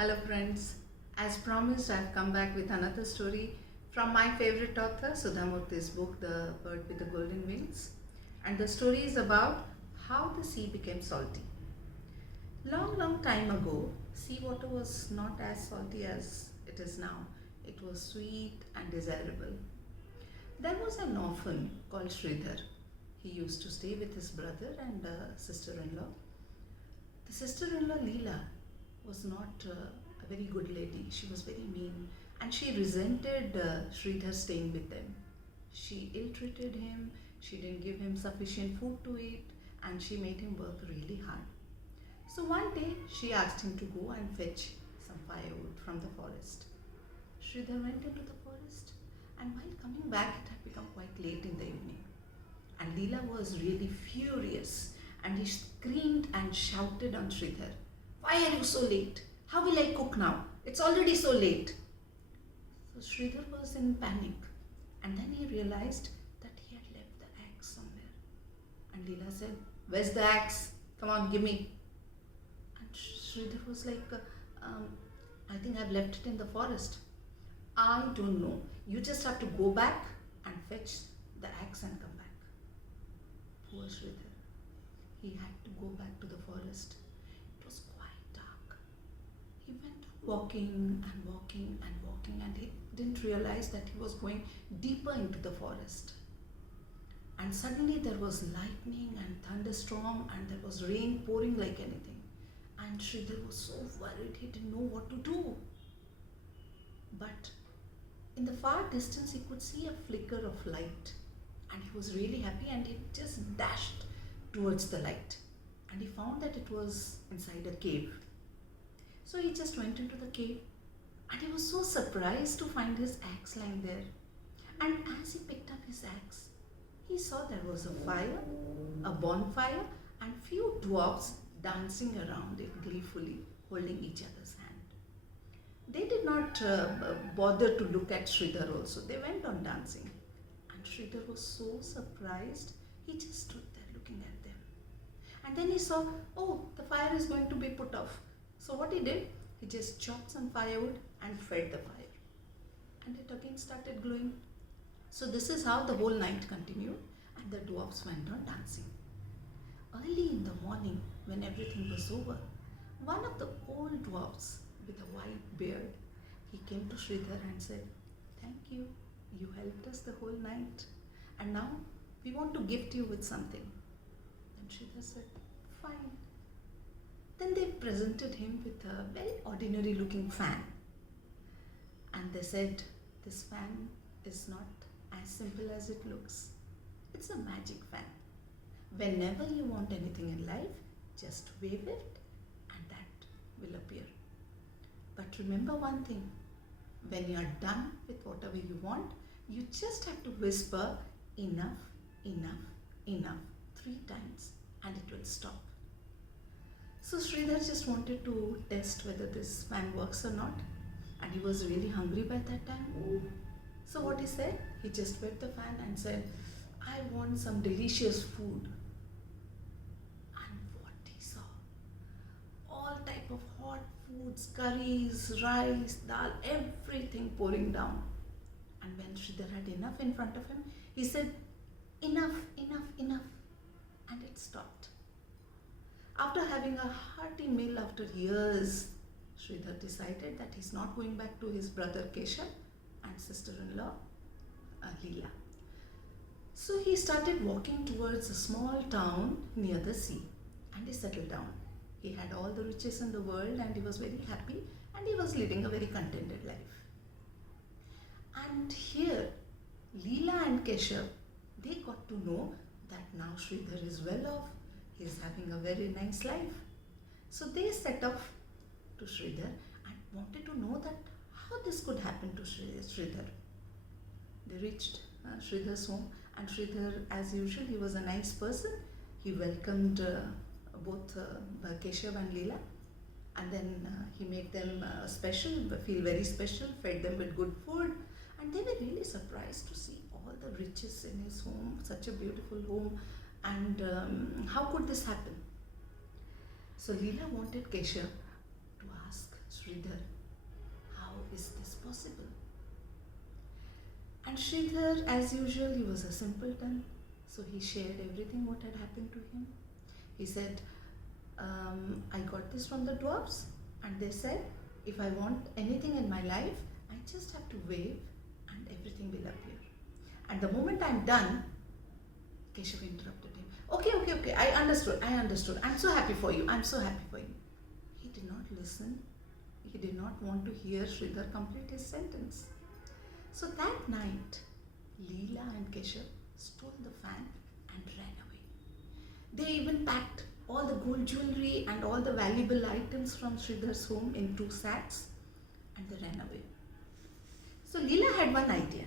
Hello friends, as promised I've come back with another story from my favorite author Sudha Murthy's book The Bird with the Golden Wings, and the story is about how the sea became salty. Long time ago, seawater was not as salty as it is now. It was sweet and desirable. There was an orphan called Sridhar. He used to stay with his brother and sister-in-law. The sister-in-law Leela was not a very good lady. She was very mean and she resented Sridhar staying with them. She ill-treated him, she didn't give him sufficient food to eat, and she made him work really hard. So one day she asked him to go and fetch some firewood from the forest. Sridhar went into the forest, and while coming back it had become quite late in the evening. And Leela was really furious and he screamed and shouted on Sridhar, "Why are you so late? How will I cook now? It's already so late." So Sridhar was in panic, and then he realized that he had left the axe somewhere. And Leela said, "Where's the axe? Come on, give me." And Sridhar was like, "I think I've left it in the forest." "I don't know. You just have to go back and fetch the axe and come back." Poor Sridhar. He had to go back to the forest. It was quite dark. He went on walking, and he didn't realize that he was going deeper into the forest. And suddenly there was lightning and thunderstorm, and there was rain pouring like anything. And Sridhar was so worried, he didn't know what to do. But in the far distance, he could see a flicker of light, and he was really happy, and he just dashed towards the light, and he found that it was inside a cave. So he just went into the cave, and he was so surprised to find his axe lying there. And as he picked up his axe, he saw there was a fire, a bonfire, and few dwarfs dancing around it gleefully, holding each other's hand. They did not bother to look at Sridhar also. They went on dancing. And Sridhar was so surprised, he just stood there looking at them. And then he saw, oh, the fire is going to be put off. So what he did, he just chopped some firewood and fed the fire. And it again started glowing. So this is how the whole night continued, and the dwarfs went on dancing. Early in the morning, when everything was over, one of the old dwarfs with a white beard, he came to Sridhar and said, "Thank you. You helped us the whole night, and now we want to gift you with something." And Sridhar said, "Fine." Then they presented him with a very ordinary looking fan. And they said, "This fan is not as simple as it looks. It's a magic fan. Whenever you want anything in life, just wave it and that will appear. But remember one thing, when you are done with whatever you want, you just have to whisper enough, enough, enough 3 times and it will stop." So Sridhar just wanted to test whether this fan works or not, and he was really hungry by that time. So what he said, he just waved the fan and said, "I want some delicious food." And what he saw, all type of hot foods, curries, rice, dal, everything pouring down. And when Sridhar had enough in front of him, he said, "Enough, enough, enough," and it stopped. After having a hearty meal after years, Sridhar decided that he's not going back to his brother Keshav and sister-in-law Leela. So he started walking towards a small town near the sea, and he settled down. He had all the riches in the world, and he was very happy, and he was living a very contented life. And here, Leela and Keshav, they got to know that now Sridhar is well off, he is having a very nice life. So they set off to Sridhar and wanted to know that how this could happen to Sridhar. They reached Sridhar's home, and Sridhar, as usual, he was a nice person. He welcomed both Keshav and Leela, and then he made them feel very special, fed them with good food, and they were really surprised to see all the riches in his home, such a beautiful home, and how could this happen? So Leela wanted Keshav to ask Sridhar Sridhar, as usual, he was a simpleton. So he shared everything what had happened to him. He said, I got this from the dwarfs, and they said, if I want anything in my life, I just have to wave and everything will appear. And the moment I'm done, Keshav interrupted him. Okay, I understood. I'm so happy for you. I'm so happy for you. He did not listen. He did not want to hear Sridhar complete his sentence. So that night, Leela and Keshav stole the fan and ran away. They even packed all the gold jewelry and all the valuable items from Sridhar's home in 2 sacks and they ran away. So Leela had one idea.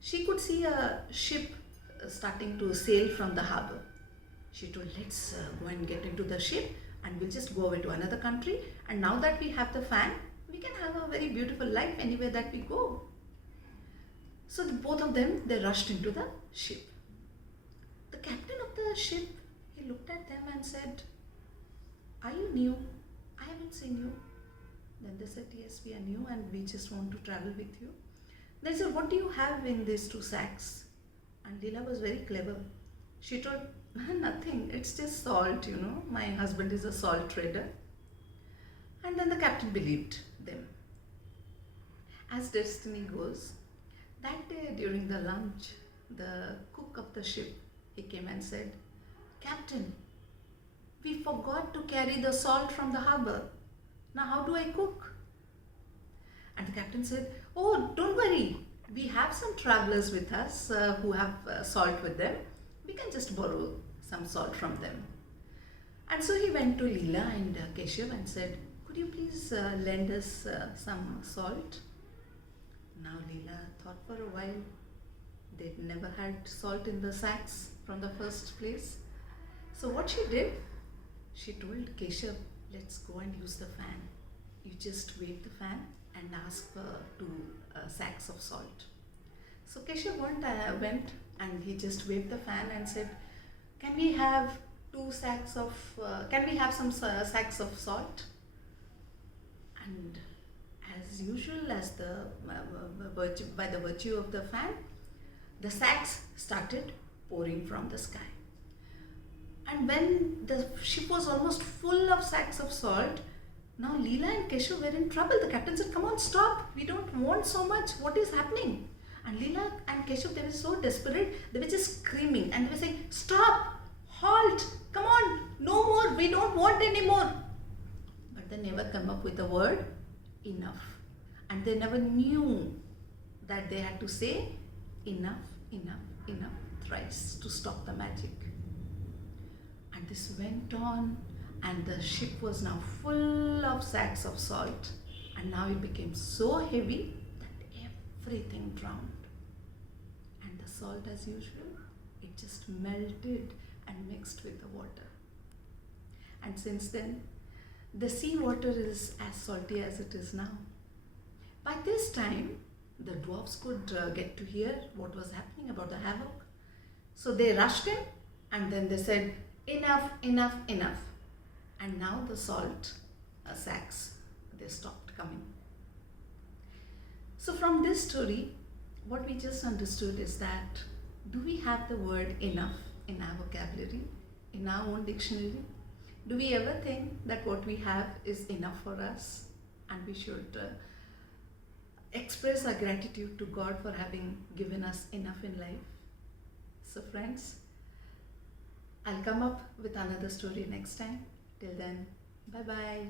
She could see a ship starting to sail from the harbor. She told, let's go and get into the ship and we'll just go away to another country. And now that we have the fan, we can have a very beautiful life anywhere that we go. So both of them, they rushed into the ship. The captain of the ship, he looked at them and said, are you new? I haven't seen you. Then they said, yes, we are new and we just want to travel with you. They said, what do you have in these 2 sacks? And Leela was very clever. She told, nothing, it's just salt, my husband is a salt trader. And then the captain believed them. As destiny goes, that day during the lunch, the cook of the ship, he came and said, Captain, we forgot to carry the salt from the harbor. Now how do I cook? And the captain said, oh, don't worry. We have some travelers with us who have salt with them. We can just borrow some salt from them. And so he went to Leela and Keshav and said, could you please lend us some salt? Now Leela thought for a while. They'd never had salt in the sacks from the first place. So what she did, she told Keshav, let's go and use the fan. You just wave the fan and ask for 2 sacks of salt. So Keshav went and he just waved the fan and said, can we have some sacks of salt? And as usual, by the virtue of the fan, the sacks started pouring from the sky. And when the ship was almost full of sacks of salt, now Leela and Keshav were in trouble. The captain said, come on, stop. We don't want so much. What is happening? And Leela and Keshav, they were so desperate. They were just screaming and they were saying, stop, halt, come on, no more. We don't want any more. But they never come up with the word enough. And they never knew that they had to say enough, enough, enough thrice to stop the magic. And this went on and the ship was now full of sacks of salt and now it became so heavy that everything drowned. And the salt, as usual, it just melted and mixed with the water. And since then, the sea water is as salty as it is now. By this time, the dwarfs could get to hear what was happening about the havoc. So they rushed in and then they said, enough, enough, enough. And now the salt sacks, they stopped coming. So from this story, what we just understood is that, do we have the word enough in our vocabulary, in our own dictionary? Do we ever think that what we have is enough for us and we should express our gratitude to God for having given us enough in life? So friends, I'll come up with another story next time. Till then, bye-bye.